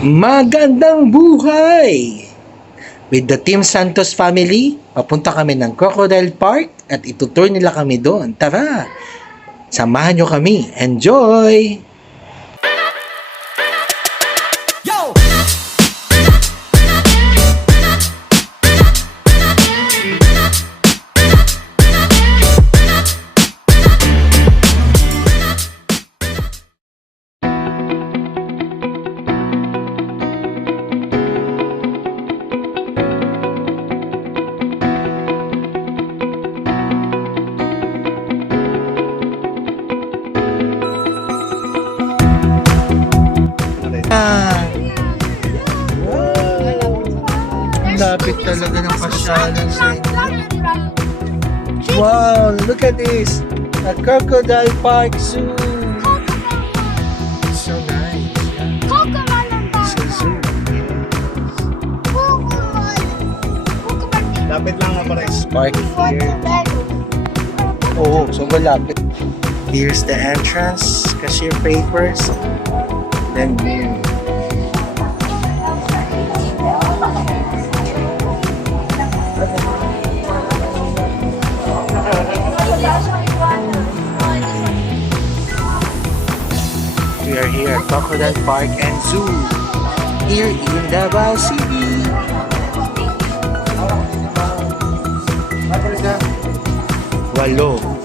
Magandang buhay! With the Team Santos family, papunta kami ng Crocodile Park at itutour nila kami doon. Tara! Samahan nyo kami. Enjoy! Talaga ng pasyalan sa inyo. Wow! Look at this! A Crocodile Park Zoo! So nice. It's a zoo. Lapit lang na pares. Park here. Oo, so malapit. Here's the entrance, cashier papers. Then here. At Crocodile Park and Zoo. Here in Davao City. Walo.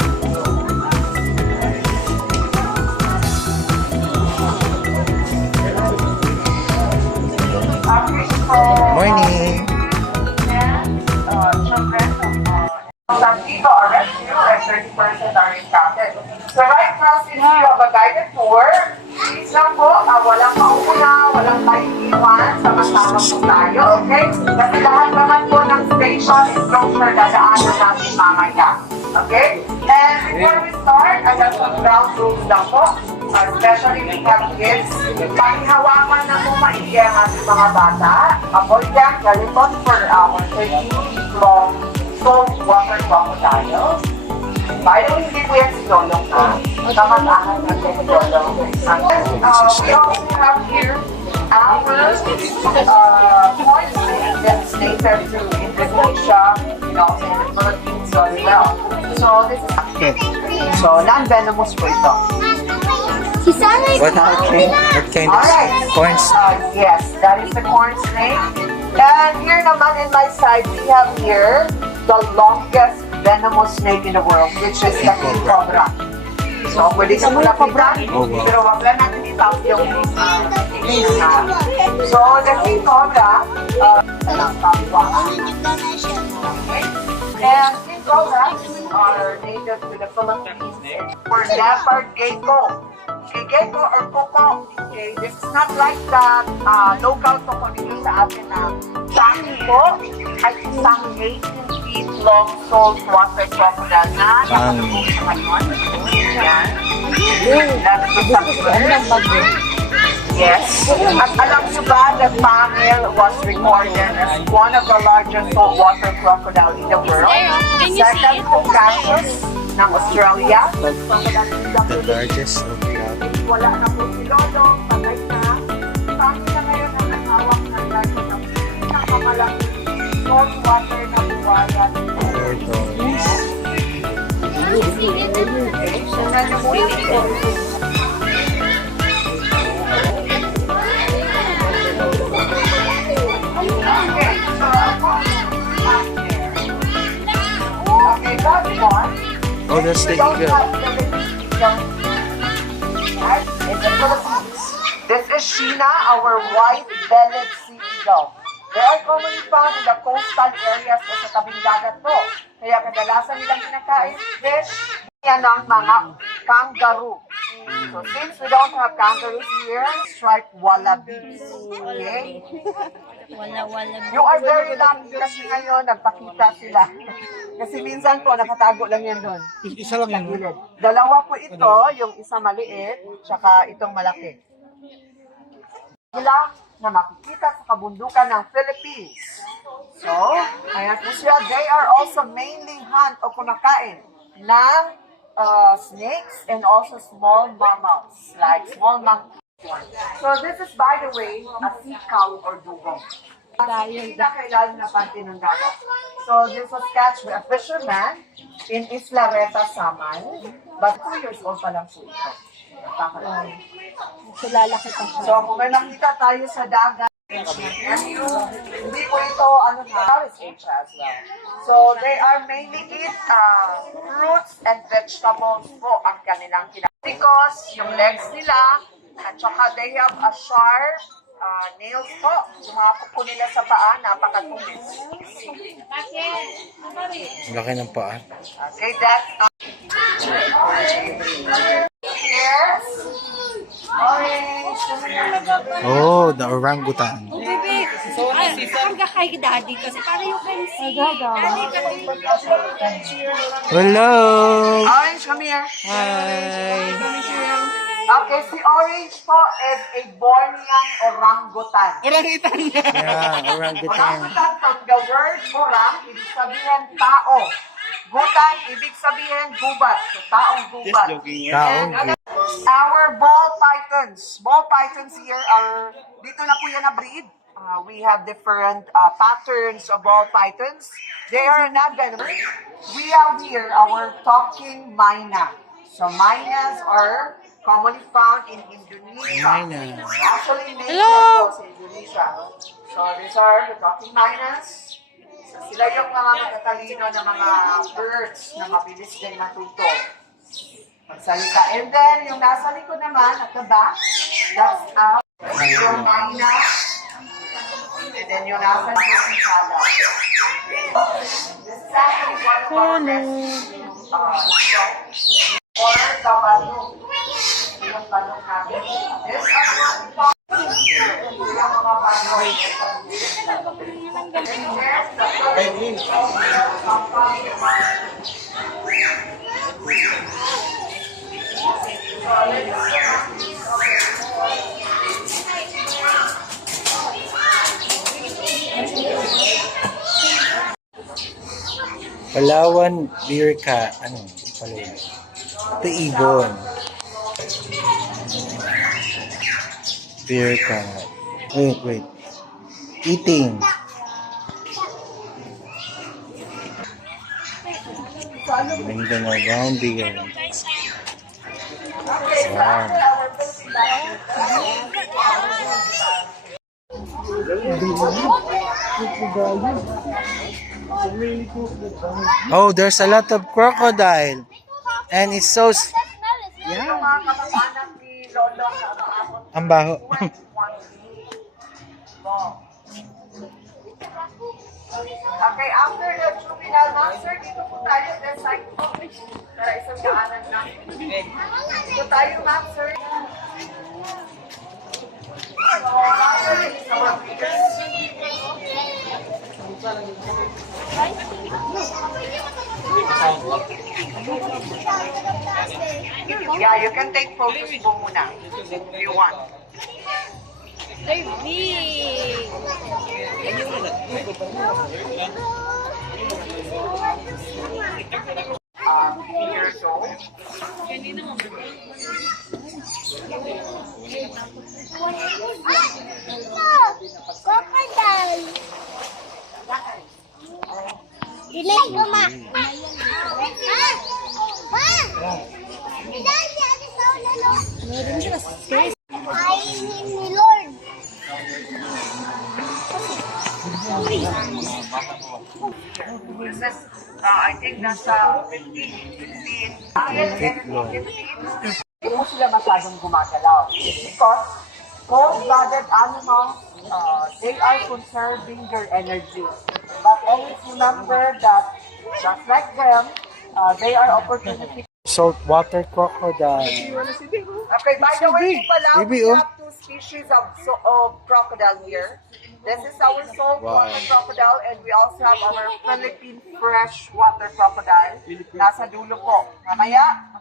Walang maiiwan, sama-sama po tayo, okay? Kasi lahat naman po ng station is closure dadaanan natin mamaya. Okay? And before we start, I have some ground rules lang po. Uh, especially you have kids, pakihawakan na po maigi ang ating mga bata. Avoid yan, galikot for our 30 long salt water crocodiles. By the way, hindi po yan si Lolong na. Kamag-anak natin si. And uh, we also have here our uh, point that's native to Indonesia, you know, in the Philippines as well. So this is So non-venomous po ito. Si Sana is What, kind, what kind of Alright. corns? Uh, yes, that is the corn snake. And here naman in my side, we have here the longest venomous snake in the world, which is the king cobra. So, pwede ka muna lapitan, pero wag lang natin itap yung uh, So, the king cobra, uh, and king cobras are native to the Philippines. For leopard gecko. Okay, gecko or koko. Okay, this is not like the uh, local koko dito sa atin na tangi po ay isang 18 feet long saltwater crocodile na nakatulong sa ngayon. Yan. Ko sa Yes. At alam niyo ba that Pangil was recorded as one of the largest saltwater crocodile in the world? Can you see Second it? to Cassius ng Australia. The largest of the Wala na po si Lolo, patay na. Pangil na ngayon ang nangawak ng largest ng pinakamalaki saltwater na buwayan. Oh, that's the good. This is Sheena, our white-bellied sea eagle. They are commonly found in the coastal areas o sa tabing dagat po. Kaya kadalasan nilang kinakain fish, yan ang mga kangaroo. So since we don't have kangaroos here, striped wallabies. Okay? Wala, wala. You are very lucky kasi ngayon nagpakita sila. kasi minsan po nakatago lang yan doon. Isa lang yan. Gilid. Dalawa po ito, yung isa maliit, tsaka itong malaki. Sila na makikita sa kabundukan ng Philippines. So, ayan po siya. They are also mainly hunt o kumakain ng uh, snakes and also small mammals like small monkeys. So this is, by the way, a sikaw or dugong. Hindi na kailangan na parte ng dagat. So this was catch by a fisherman in Isla Reta, Samal. But two years old pa lang po ito. So, lalaki pa siya. So kung may makita tayo sa dagat, hindi po ito, ano na, age as well. So they are mainly eat uh, fruits and vegetables po ang kanilang kinain. Because yung legs nila, at saka they have a sharp uh, nails po. Yung mga kuko nila sa paa, napakatulis. Laki ng paa. Okay, that's uh. Oh, the orangutan. Ay, hanggang kay daddy kasi para you can see. Hello! Orange, come here. Hi! Okay, si Orange po is a Bornean orangutan. Yeah, orangutan. Orangutan from the word orang, ibig sabihin tao. Gutan, ibig sabihin gubat. So, taong gubat. Taong And Our ball pythons. Ball pythons here are, dito na po yan na breed. Uh, we have different uh, patterns of ball pythons. They are not venomous. We have here our talking myna. So mynas are commonly found in Indonesia. Myna. Actually, native po sa Indonesia. So these are the talking mynas. So sila yung mga matatalino na mga birds na mabilis din matuto magsalita. And then, yung nasa likod naman, at the back, that's out. Yung myna. And then yung nasa likod ng sala. This is actually one of our rescue, uh, or the balloon. Yung balloon natin. This are one of yung mga balloon. And here's the balloon. Palawan, cat. Ano? Pala yun. Ito ibon. Cat. Wait, wait. Eating. Mindanao brown bear. Wow. Oh, there's a lot of crocodile. And it's so... naabot Ang baho. Okay, after the juvenile master, dito po tayo, there's like, para isang daanan na. Dito tayo, master. So, master, sa mga figures. Yeah, you can take photos po muna if you want. They're big. Ilay ko ma. Meron siya. Kainin Is, uh, I think nasa 15, 15, Hindi po sila masyadong gumagalaw. Because cold-blooded animals, uh, they are conserving their energy. But always remember that, just like them, uh, they are opportunity. Saltwater crocodile. Okay, by the way, pala, Baby, we oh. have two species of, so, of crocodile here. This is our saltwater Wow. crocodile and we also have our Philippine freshwater crocodile. Nasa dulo po. Mamaya,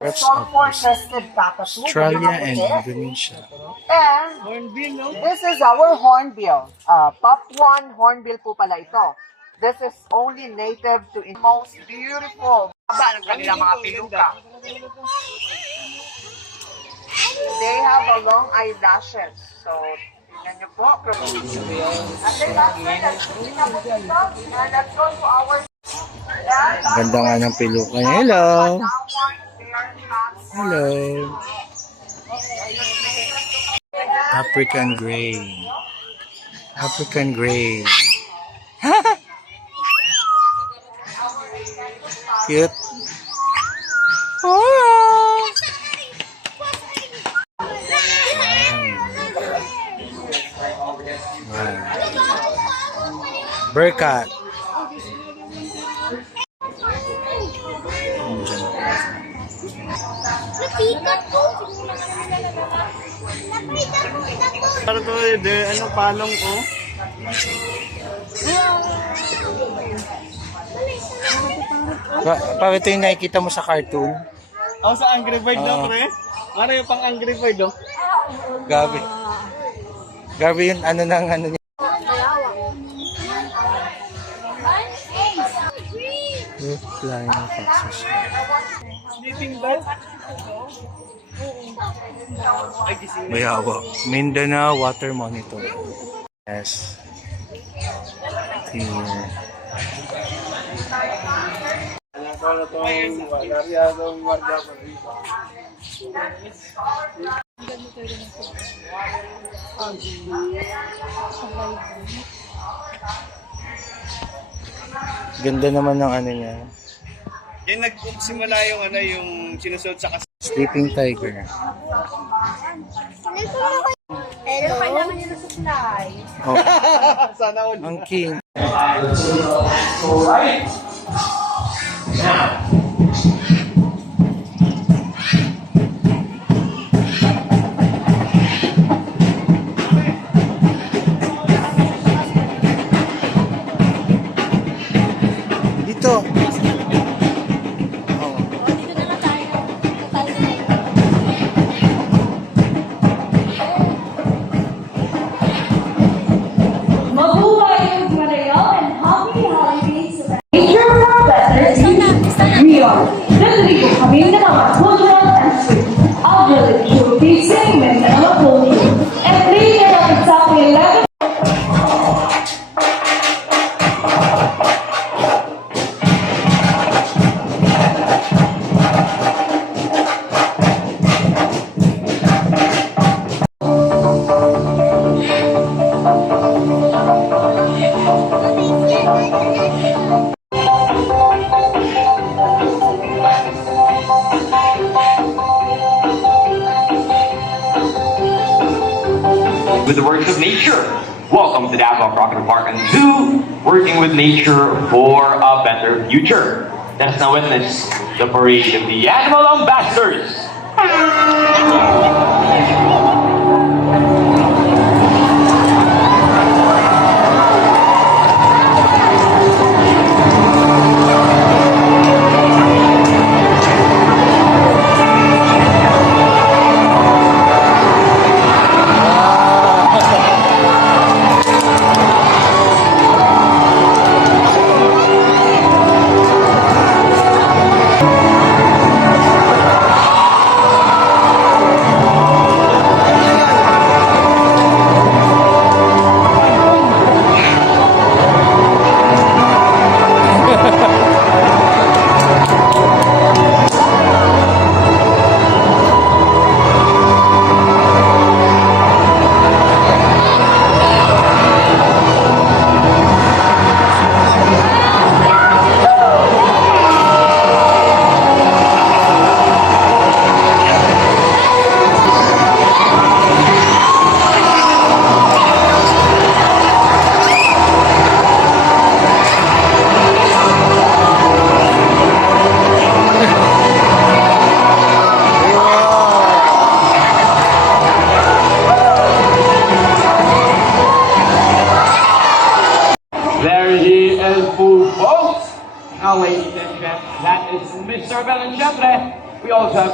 That's sulfur-crested cockatoo. Australia and. Indonesia. And this is our hornbill. Uh, Papuan hornbill po pala ito. This is only native to in most beautiful. Aba ng kanilang mga piluka. They have a long eyelashes. So, tingnan niyo po. And then one, let's tingnan po dito. Let's go our... Yan, Ganda nga ng pelukan. Hello. Hello. African Gray. African Gray. Cute. Napikat Para to, de, ano, palong ko. Pa- Bakit ito yung nakikita mo sa cartoon? Ako sa Angry Bird Oo. daw, pre. Ano yung pang Angry Bird, oh? Gabi. Gabi yun, ano nang ano flying foxes. Sleeping bag? Bayawa. Mindanao Water Monitor. Yes. Here. Ganda naman ng ano niya. Yan nagsimula yung ano, yung sinusuot sa kas... Sleeping Tiger. Pero kailangan niya na supply. Oh, Sana all. ang king. Dito. Nature for a better future. Let's now witness the parade of the animal ambassadors.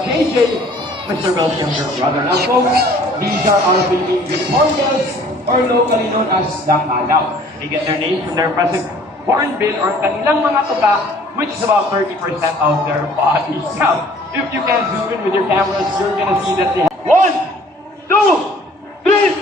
KJ, Mr. Younger brother. Now, folks, these are our Philippine Victorias, or locally known as the Kalaw. They get their name from their impressive horn bill or kanilang mga tuka, which is about 30% of their bodies. Now, if you can zoom in with your cameras, you're gonna see that they have One, two, three.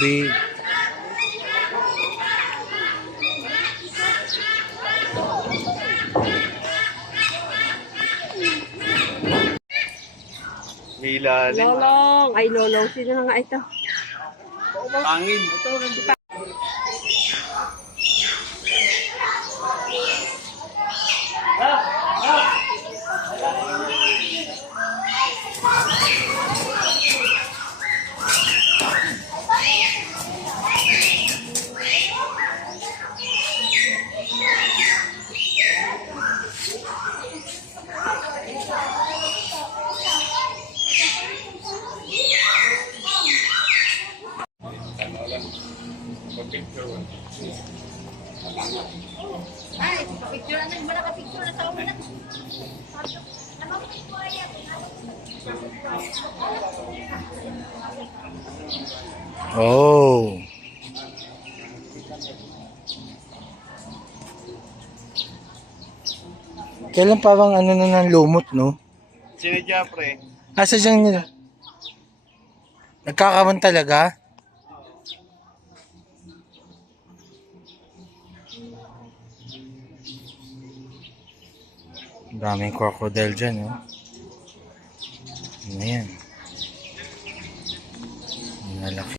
It's so big. Ilalim. Lolong. Ay, Lolong. Sino na nga ito? Angin. Oh. Kailan parang ano na ng lumot, no? Sinadya, pre. Asa dyan nila? Nagkakaroon talaga? Daming crocodile dyan, oh. Ano yan? Ang lalaki.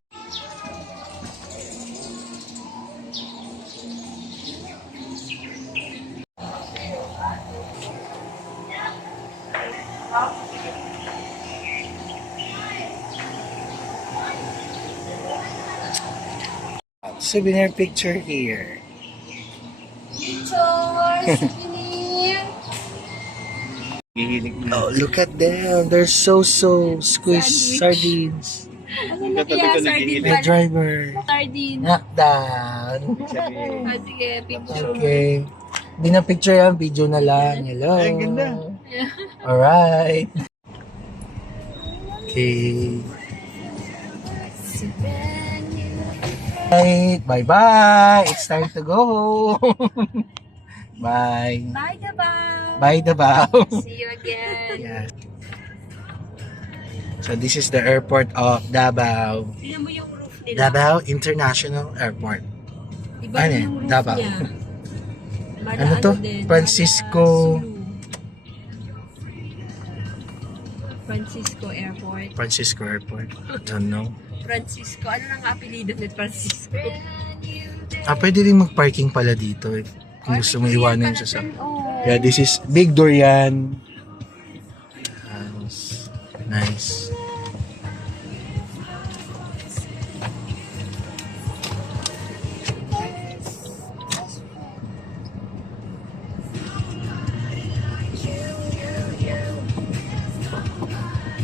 Souvenir picture here. Oh, look at them. They're so, so squished sardines. Katabi ko nagihilig. The driver. Sardine. Knockdown. Ah, sige, picture. Okay. Hindi na picture yan, video na lang. Hello. Ay, ganda. Alright. Okay. Bye-bye. It's time to go home. Bye. Bye, Davao. Bye, Davao. See you again. yeah. So this is the airport of Davao. Tingnan mo yung roof nila. Davao International Airport. Iba Ano yung roof Davao. niya. Ano to? din, Francisco. Francisco Airport. Francisco Airport. Don't know. Francisco. Ano nang apelido ni Francisco? Ah, pwede rin mag-parking pala dito eh. Kung gusto mo iwanan yung sasakyan. Oh. Yeah, this is Big Durian. House. Nice.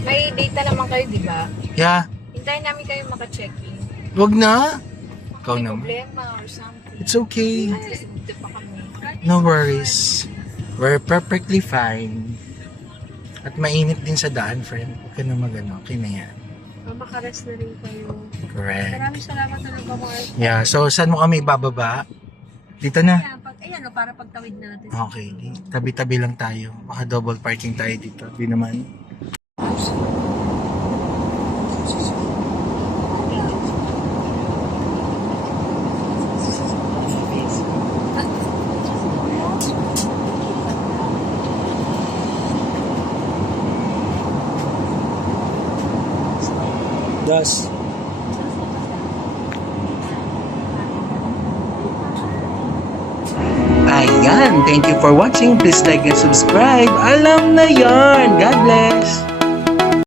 May data naman kayo, di ba? Yeah, Hintayin namin kayo maka-check-in. wag na. Ikaw May naman. problema or something. It's okay. At least dito pa kami. No worries. We're perfectly fine. At mainit din sa daan, friend. Huwag ka na magano. Okay na yan. Makares na rin kayo. Correct. Maraming salamat talaga mga Yeah, so saan mo kami bababa? Dito na. Ayan, pag, ayan o, para pagtawid natin. Okay, tabi-tabi lang tayo. Baka double parking tayo dito. Di naman. Das. Ayan, thank you for watching. Please like and subscribe. Alam na yarn. God bless.